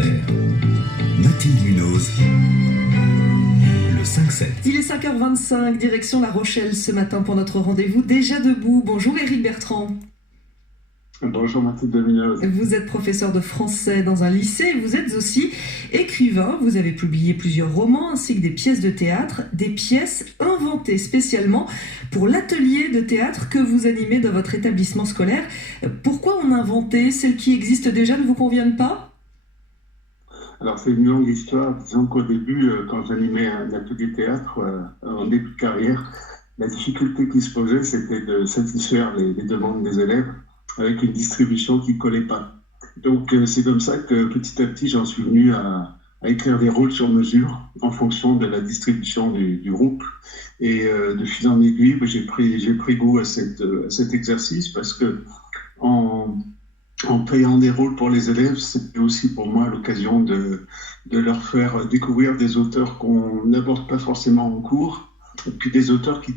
Terre. Mathilde Munoz, le 5-7. Il est 5h25, direction La Rochelle ce matin pour notre rendez-vous Déjà debout. Bonjour Éric Bertrand. Bonjour Mathilde Munoz. Vous êtes professeur de français dans un lycée, vous êtes aussi écrivain. Vous avez publié plusieurs romans ainsi que des pièces de théâtre, des pièces inventées spécialement pour l'atelier de théâtre que vous animez dans votre établissement scolaire. Pourquoi en inventer? Celles qui existent déjà ne vous conviennent pas? Alors c'est une longue histoire. Disons qu'au début, quand j'animais un atelier théâtre en début de carrière, la difficulté qui se posait, c'était de satisfaire les demandes des élèves avec une distribution qui ne collait pas. Donc c'est comme ça que petit à petit, j'en suis venu à écrire des rôles sur mesure en fonction de la distribution du groupe. Et de fil en aiguille, j'ai pris goût à cet exercice parce que en créant des rôles pour les élèves, c'était aussi pour moi l'occasion de leur faire découvrir des auteurs qu'on n'aborde pas forcément en cours, et puis des auteurs qui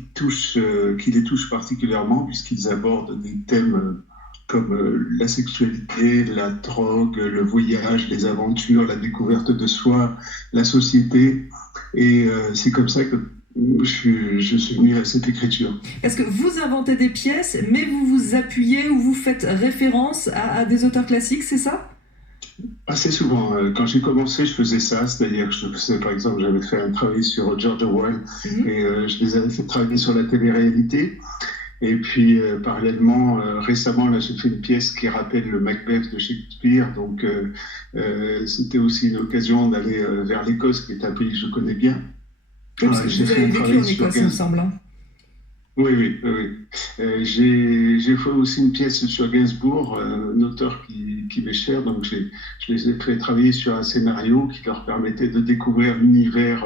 les touchent particulièrement puisqu'ils abordent des thèmes comme la sexualité, la drogue, le voyage, les aventures, la découverte de soi, la société. Et c'est comme ça que je suis venu à cette écriture. Est-ce que vous inventez des pièces, mais vous vous appuyez ou vous faites référence à des auteurs classiques, c'est ça? Assez souvent. Quand j'ai commencé, je faisais ça. C'est-à-dire que je faisais, par exemple, j'avais fait un travail sur George Orwell et je les avais fait travailler sur la télé-réalité. Et puis, parallèlement, récemment, là, j'ai fait une pièce qui rappelle le Macbeth de Shakespeare. Donc, c'était aussi une occasion d'aller vers l'Écosse, qui est un pays que je connais bien. Parce que vous avez vécu en Écosse, il me semble. Hein. Oui. J'ai fait aussi une pièce sur Gainsbourg, un auteur qui m'est cher. Donc, je les ai fait travailler sur un scénario qui leur permettait de découvrir l'univers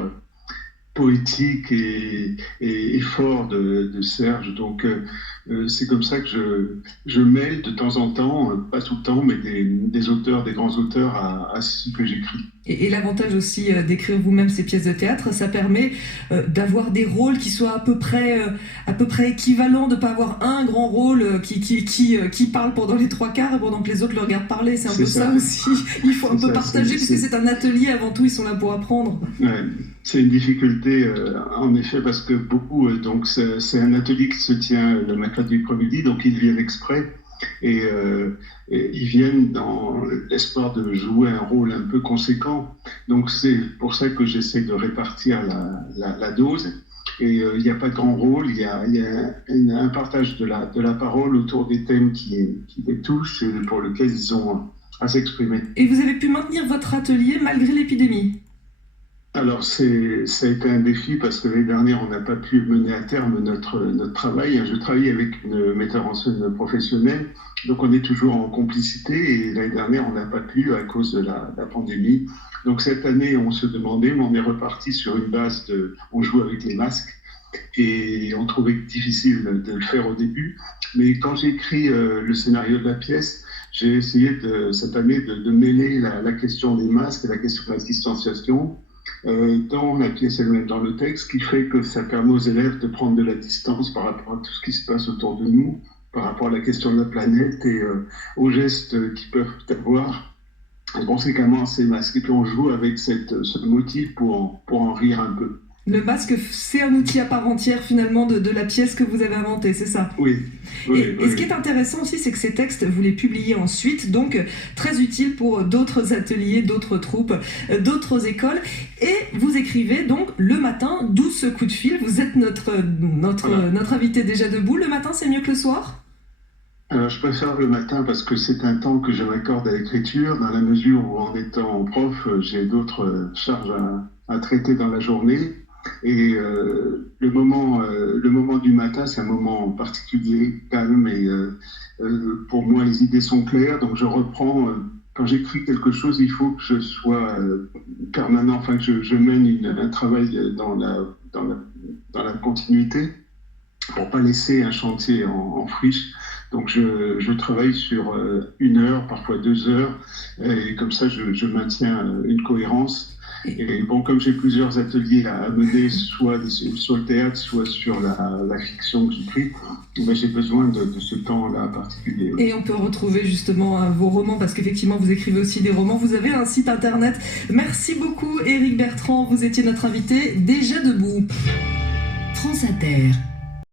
poétique et fort de Serge. Donc, c'est comme ça que je mêle de temps en temps, pas tout le temps, mais des auteurs, des grands auteurs à ce que j'écris. Et l'avantage aussi d'écrire vous-même ces pièces de théâtre, ça permet d'avoir des rôles qui soient à peu près équivalents, de ne pas avoir un grand rôle qui parle pendant les trois quarts et pendant que les autres le regardent parler. C'est un peu ça aussi. Il faut un peu partager puisque c'est un atelier avant tout, ils sont là pour apprendre. Ouais, c'est une difficulté en effet parce que beaucoup, donc c'est un atelier qui se tient le mercredi après-midi, donc ils viennent exprès. Et ils viennent dans l'espoir de jouer un rôle un peu conséquent. Donc c'est pour ça que j'essaie de répartir la dose. Et il n'y a pas de grand rôle, il y a un partage de la parole autour des thèmes qui les touchent et pour lesquels ils ont à s'exprimer. Et vous avez pu maintenir votre atelier malgré l'épidémie? Alors, ça a été un défi parce que l'année dernière, on n'a pas pu mener à terme notre travail. Je travaille avec une metteur en scène professionnelle, donc on est toujours en complicité et l'année dernière, on n'a pas pu à cause de la pandémie. Donc cette année, on se demandait, mais on est reparti sur une base on joue avec les masques et on trouvait difficile de le faire au début. Mais quand j'ai écrit le scénario de la pièce, j'ai essayé cette année de mêler la question des masques et la question de la distanciation dans la pièce elle-même, dans le texte, qui fait que ça permet aux élèves de prendre de la distance par rapport à tout ce qui se passe autour de nous, par rapport à la question de la planète et aux gestes qu'ils peuvent avoir conséquemment ces masques. Et puis on joue avec ce motif pour en rire un peu. Le masque, c'est un outil à part entière finalement de la pièce que vous avez inventée, c'est ça? Oui. Et ce qui est intéressant aussi, c'est que ces textes, vous les publiez ensuite, donc très utiles pour d'autres ateliers, d'autres troupes, d'autres écoles. Et vous écrivez donc le matin, d'où ce coup de fil. Vous êtes notre invité déjà debout. Le matin, c'est mieux que le soir? Alors, je préfère le matin parce que c'est un temps que je m'accorde à l'écriture, dans la mesure où en étant prof, j'ai d'autres charges à traiter dans la journée. Et le moment du matin, c'est un moment particulier, calme, et pour moi, les idées sont claires. Donc, je reprends. Quand j'écris quelque chose, il faut que je sois permanent, enfin que je mène un travail dans la continuité, pour pas laisser un chantier en friche. Donc je travaille sur 1 heure, parfois 2 heures, et comme ça je maintiens une cohérence. Et bon, comme j'ai plusieurs ateliers à mener, soit sur le théâtre, soit sur la fiction que j'écris, ben, j'ai besoin de ce temps-là particulier. Et on peut retrouver justement vos romans, parce qu'effectivement vous écrivez aussi des romans, vous avez un site internet. Merci beaucoup Éric Bertrand, vous étiez notre invité Déjà debout. France Inter.